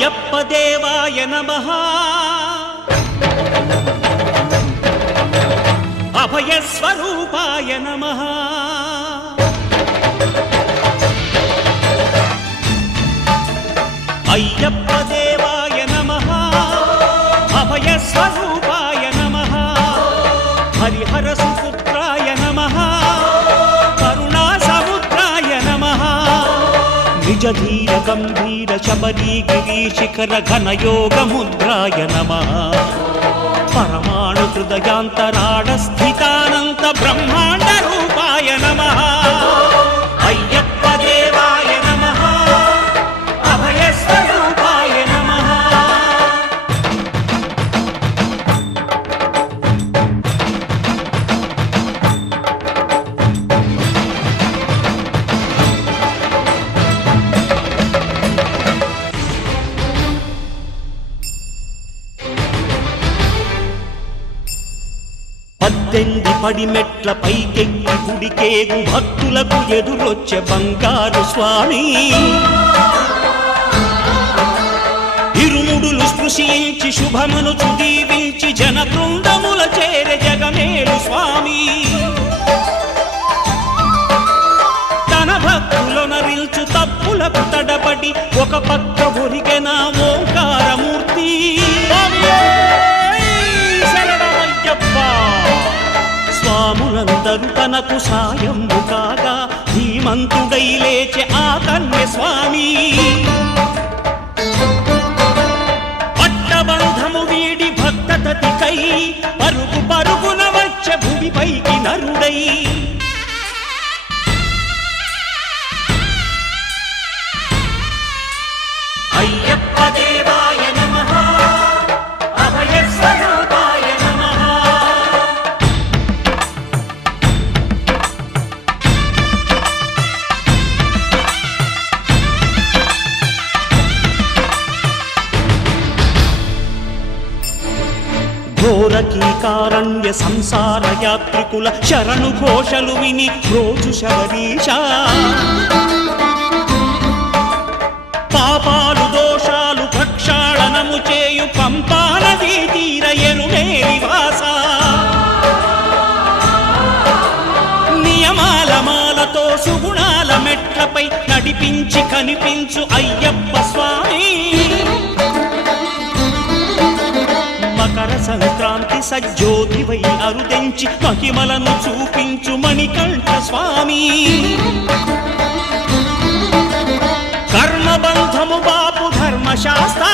అయ్యప్ప దేవాయ నమః అభయ స్వరూపాయ నమః అయ్యప్ప దేవాయ నమః అభయ స్వరూపాయ నమః హరిహర సుపుత్రాయ నమః కరుణా సముద్రాయ నమః నిజ ధీర గంభీర శబరీ గిరి శిఖర ఘన యోగ ముద్రాయ నమః పరమాణు హృదయాంతరాళ స్థితానంత బ్రహ్మాండ రూపాయ నమః అయ్యప్ప దేవాయ నమః అభయ స్వరూపాయ నమః పద్దెంది పడిమెట్ల పైకెక్కి గుడికేగు భక్తులకు ఎదురొచ్చే బంగారు స్వామి ఇరుముడులు స్పృశించి శుభమును చుదీవించి జన బృందముల చేర జగమేలు స్వామి తన భక్తులొనరిల్చు తప్పులకు తడబడి ఒక పక్క ఒరిగెన ఓంకారమూర్తి స్వాములందరూ తనకు సాయము కాగా ధీమంతుడై లేచె ఆ కన్య స్వామి పట్టబంధము వీడి భక్తతతికై పరుగు పరుగున వచ్చె భూమిపైకి నరుడై అయ్యప్ప దేవాయ నమః అభయ స్వరూపాయ నమః ఘోరకీకారణ్య సంసార యాత్రికుల శరణు ఘోషలు విని రోజు శబరీష పాపాలు దోషాలు ప్రక్షాళనము చేయు పంపా నదీ తీర ఎరుమే నివాస నియమాల మాలతో సుగుణాల మెట్లపై నడిపించి కనిపించు అయ్యప్ప స్వామి మకర సంక్రాంతి సజ్జోతివై అరుదెంచి మహిమలను చూపించు మణికంఠ స్వామి కర్మబంధము బాపు ధర్మశాస్త్ర